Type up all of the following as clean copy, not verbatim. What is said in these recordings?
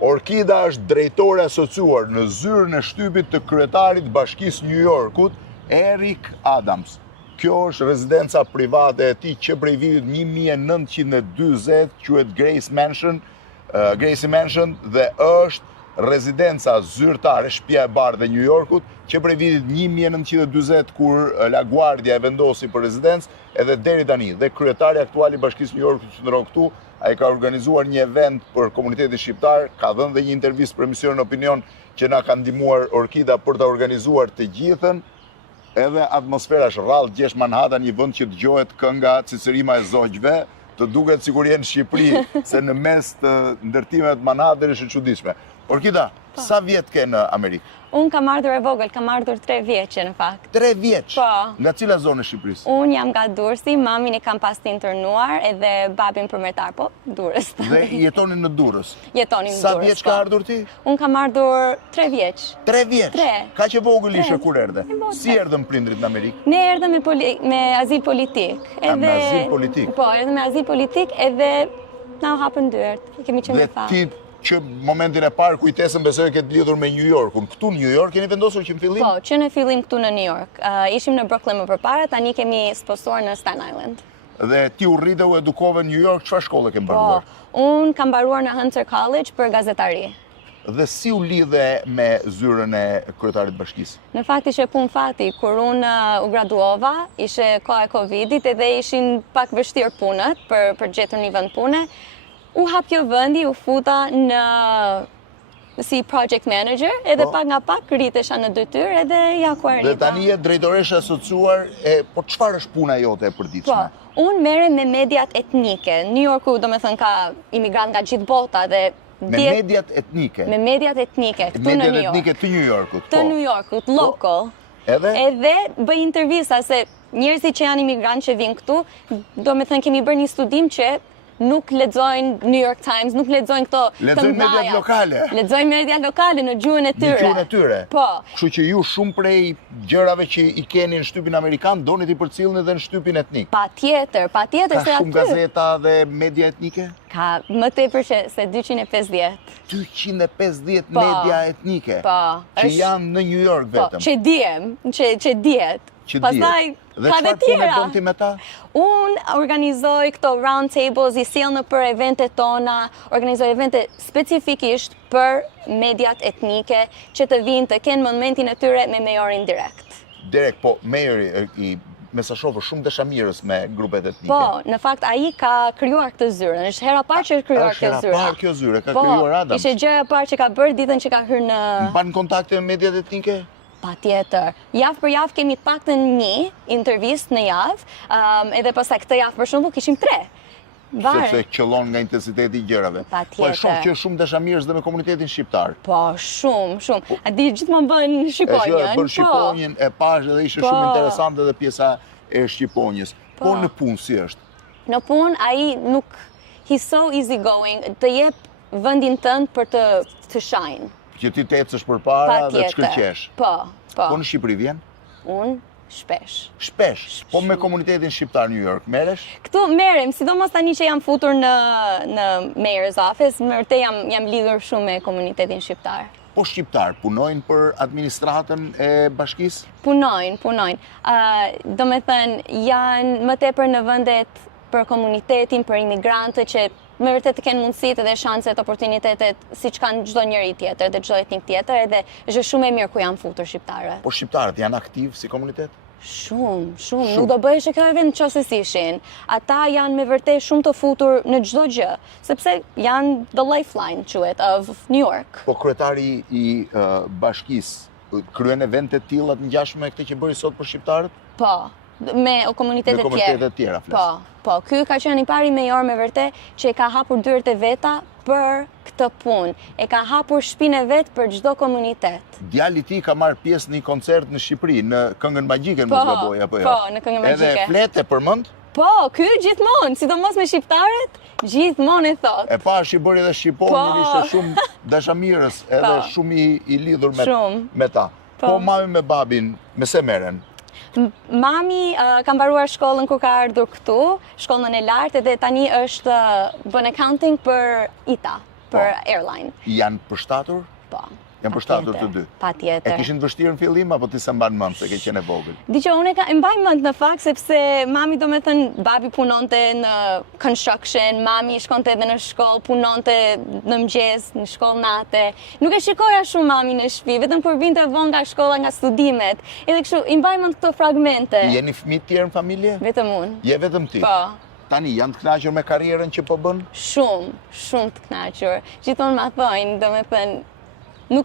Orkida është drejtore asociuar në zyrën e shtypit të kryetarit Bashkisë New Yorkut, Eric Adams. Kjo është rezidenca private e tij që prej vitit 1940 quhet Gracie Mansion dhe është rezidenca zyrtare, shtëpia e bardhë e New Yorkut, që prej vitit 1940 kur La Guardia e vendosi për rezidencë edhe deri tani. Dhe kryetari aktual i Bashkisë New Yorkut që ndron këtu, ai ka organizuar një event për komunitetin shqiptar, ka dhënë dhe një intervistë për emisionin Opinion që na ka ndihmuar Orkida për ta organizuar të gjithën. Edhe atmosfera është rrallë gjesh Manhattan, një vend që dëgohet kënga Cicërima e zogjve, të duket sikur je në Shqipëri, se në mes të ndërtimeve të Manhattan është e çuditshme. Orkida, sa vjet ke në Amerikë? Unë kam ardhur e vogël, kam ardhur 3 vjeçe në fakt. 3 vjeç? Po. Nga cila zonë e Shqipërisë? Unë jam nga Durrësi, mamin e kam pas të internuar edhe babin përmetar, po, Durrës. Dhe jetonin në Durrës? Jetonin në Durrës. Sa vjeç ka ardhur ti? Unë kam ardhur 3 vjeç. 3 vjeç? 3. Ka që vogël ishe kur erdhe? Si erdhën prindrit në Amerikë? Ne erdhëm me azil politik. Me azil politik? Po, erdhëm me azil politik edhe na u hapën dyert. Kemi qenë në fat. Dhe ti që momentin e parë kujtesën besoj këtë lidhur me New Yorkun. Këtu në New York keni vendosur që në fillim? Po, që në fillim këtu në New York. Ishim në Brooklyn më përpara, tani kemi spostuar në Staten Island. Dhe ti u rritë u edukove në New York, çfarë shkolle ke mbaruar? Po, unë kam mbaruar në Hunter College për gazetari. Dhe si u lidhe me zyrën e kryetarit bashkisë? Në fakt ishe punë fati, kur unë u graduova, ishe koha e Covidit edhe ishin pak vështirë punët për gjetur një vend pune. U hap kjo vendi, u futa në si project manager, edhe pak nga pak rritesha në detyrë edhe ja ku arrita. Dhe tani je drejtoresha asociuar, po çfarë është puna jote e përditshme? Po, unë merrem me mediat etnike. New Yorku, domethënë, ka imigrant nga gjithë bota dhe me mediat etnike? Me mediat etnike, këtu në New York. Mediat etnike të New Yorkut, po. Të New Yorkut, local. Edhe? Edhe bëj intervista se njerëzit që janë imigrant që vinë këtu, domethënë kemi bërë një studim që nuk lexojnë New York Times, nuk lexojnë këto të lexojnë mediat lokale. Lexojnë media lokale në gjuhën e tyre. Në gjuhën e tyre. Po. Kështu që ju shumë prej gjërave që i keni në shtypin amerikan, doni ti përcjellni edhe në shtypin etnik. Patjetër se aty. Ka shumë gazeta dhe media etnike? Ka më tepër se 250. 250 media etnike. Po. Që janë në New York vetëm. Po, që diem, që dihet. Pastaj ka dhe tjera. Dhe me ta? Unë organizoj këto round tables, i sjell në për eventet tona, organizoj evente specifikisht për mediat etnike që të vinë të kenë momentin e tyre me majorin direkt. Direkt, po majori me sa shohë shumë dashamirës me grupet etnike. Po, në fakt ai ka krijuar këtë zyrën. Është hera parë që krijuar këtë zyrë. Është hera parë kjo zyrë, ka krijuar Adams. Ishte gjëja e parë që ka bërë ditën që ka hyrë në Mban kontakte me mediat etnike? Patjetër. Javë për javë kemi paktën një intervistë në javë, edhe pastaj këtë javë për shembull kishim 3. Sepse qëllon nga intensiteti i gjërave. Patjetër. Po e shoh që shumë dashamirës dhe me komunitetin shqiptar. Po, shumë. A di gjithmonë bën shqiponjën. Bën shqiponjën, e pash dhe ishte shumë interesante edhe pjesa e shqiponjës. Po në punë si është? Në punë ai nuk he's so easy going, të jep vendin tënd për të shine. Që ti të ecësh përpara dhe të shkëlqesh. Po. Po në Shqipëri vjen? Unë shpesh. Shpesh? Po me komunitetin shqiptar New York, meresh? Këtu merrem, sidomos tani që jam futur në mayor's office, më vërtet jam lidhur shumë me komunitetin shqiptar. Po shqiptar punojnë për administratën e bashkisë? Punojnë. Domethënë janë më tepër në vendet për komunitetin, për imigrantët që me vërtet të kenë mundësitë dhe shanset, oportunitetet siç kanë çdo njeri tjetër dhe çdo etnik tjetër, edhe është shumë e mirë ku janë futur shqiptarët. Po shqiptarët janë aktiv si komunitet? Shumë. Nuk do bëhesh kjo event nëse s'ishin. Ata janë me vërtet shumë të futur në çdo gjë, sepse janë the lifeline quhet of New York. Po kryetari i bashkisë kryen evente të tilla të ngjashme me këtë që bëri sot për shqiptarët? Po. Me komunitetet tjera flas. Po, ky ka qenë i pari major me vërtet që e ka hapur dyert e veta për këtë punë. E ka hapur shtëpinë e vet për çdo komunitet. Djali i tij ka marrë pjesë në një koncert në Shqipëri, në Këngën Magjike, mos gaboj apo jo? Po, në Këngën Magjike. Edhe flet e përmend? Po, ky gjithmonë, sidomos me shqiptarët, gjithmonë e thot. E pash i bëri edhe shqiponjë, ishte shumë dashamirës, edhe shumë i lidhur me ta. Po mami me babin, me se merren? Mami ka mbaruar shkollën kur ka ardhur këtu, shkollën e lartë, edhe tani është bën accounting për ITA. për airline. Janë përshtatur? Po. Janë përshtatur të dy? Patjetër. E kishin vështirë në fillim, apo ti sa mban mend se ke qenë e vogël? Diqo, unë e mbaj mend në fakt, sepse mami do me thënë, babi punonte në construction, mami shkonte edhe në shkollë, punonte në mëngjes, në shkollë nate. Nuk e shikoja shumë mami në shtëpi, vetëm kur vinte vonë nga shkolla, nga studimet. Edhe kështu, i mbaj mend këto fragmente. Jeni fëmijë të tjerë në familje? Vetëm unë. Je vetëm ti? Po. Tani, janë të kënaqur me karrierën që po bën? Shumë të kënaqur. Gjithmonë ma thojnë, do me thënë, nuk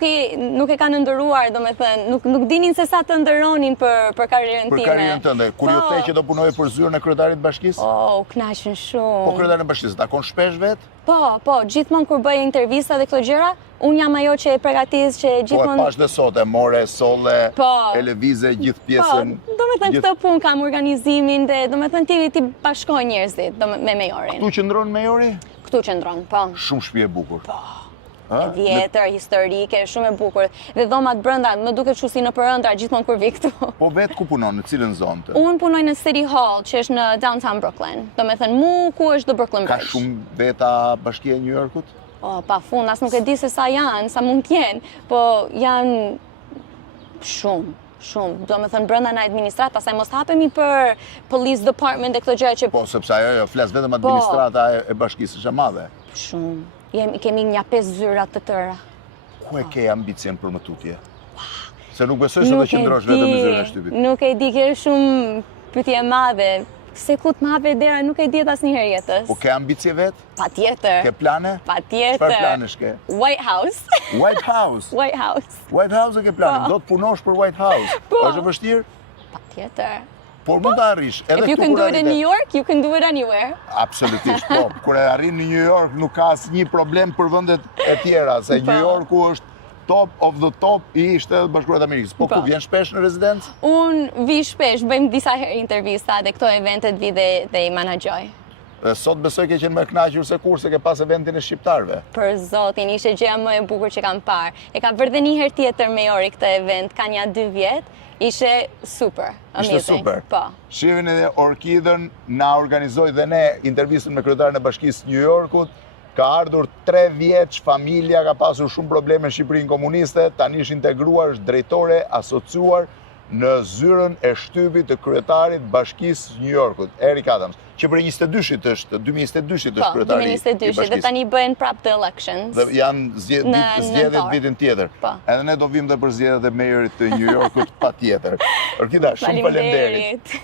e kanë ndëruar, do me thënë, nuk dinin se sa të ndëronin për karrierën time. Për karrierën tënde, kur ju the që do punoje për zyrën e kryetarit të bashkisë? U kënaqën shumë. Po kryetarin e bashkisë, takon shpesh vetë? Po, gjithmonë kur bëj intervista dhe këto gjëra, unë jam ajo që e përgatis, që gjithmonë... Po e pash dhe sot, e more, solle, e lëvize gjithë pjesën... Po, do me thënë këtë punë kam organizimin dhe do me thënë ti bashkoj njerëzit me Mejorin. Këtu qëndron Mejori? Këtu qëndron, po. Shumë shtëpi e bukur. Po. E vjetër, historike, shumë e bukur. Dhe dhomat brenda, më duket kështu si në përëndra gjithmonë kur vi këtu. Po vetë ku punon, në cilën zonë të? Unë punoj në City Hall, që është në downtown Brooklyn. Do me thënë, ku është the Brooklyn Bridge. Ka shumë veta bashkia e New Yorkut? Pa fund, as nuk e di se sa janë, sa mund t'jenë, po janë shumë. Do me thënë brenda në administrat, pasaj mos hapemi për police department dhe këto gjëra që... Po, sepse ajo flas vetëm administrata e bashkisë së madhe. Shumë. Kemi një 5 zyrat të tëra. Ku e ke ambicien për më tutje? Se nuk besoj se do qëndrosh vetëm në zyrën e shtypit. Nuk e di, kjo shumë pyetje madhe. Se ku të m'hape dera, nuk e di asnjëherë jetës. Po ke ambicie vetë? Patjetër. Ke plane? Patjetër. Çfarë planesh ke? White House. White House? White House. White House e ke plane? Do të punosh për White House? Po. Është e vështirë? Patjetër. Por mund të arrish. If you can do it in New York, you can do it anywhere. Absolutisht, po. Kur e arrin në New York, nuk ka asnjë problem për vendet e tjera, se New Yorku është top of the top i Shtetet Bashkuara të Amerikës. Po ku vjen shpesh në rezidencë? Unë vi shpesh, bëjmë disa herë intervista dhe këto eventet vi dhe i menaxhoj. Dhe sot besoj ke qenë më kënaqur se kurse ke pas eventin e shqiptarëve. Për zotin, ishte gjëja më e bukur që kam parë. E kam bërë dhe një herë tjetër Mejori këtë event, ka një 2 vjet. Ishte super, amazing. Ishte super. Po. Shihni edhe Orkidën na organizoi dhe ne intervistën me kryetarin e Bashkisë New Yorkut. Ka ardhur 3 vjeç, familja ka pasur shumë probleme në Shqipërinë komuniste, tani është integruar, është drejtore asociuar në zyrën e shtypit të kryetarit Bashkisë New Yorkut, Eric Adams, që për 2022-shit është kryetari i Bashkisë. 2022-shit, dhe tani bëhen prap the elections. Dhe janë zgjedhjet vitin tjetër. Edhe ne do vim dhe për zgjedhjet e Mejorit të New Yorkut patjetër. Orkida, shumë faleminderit.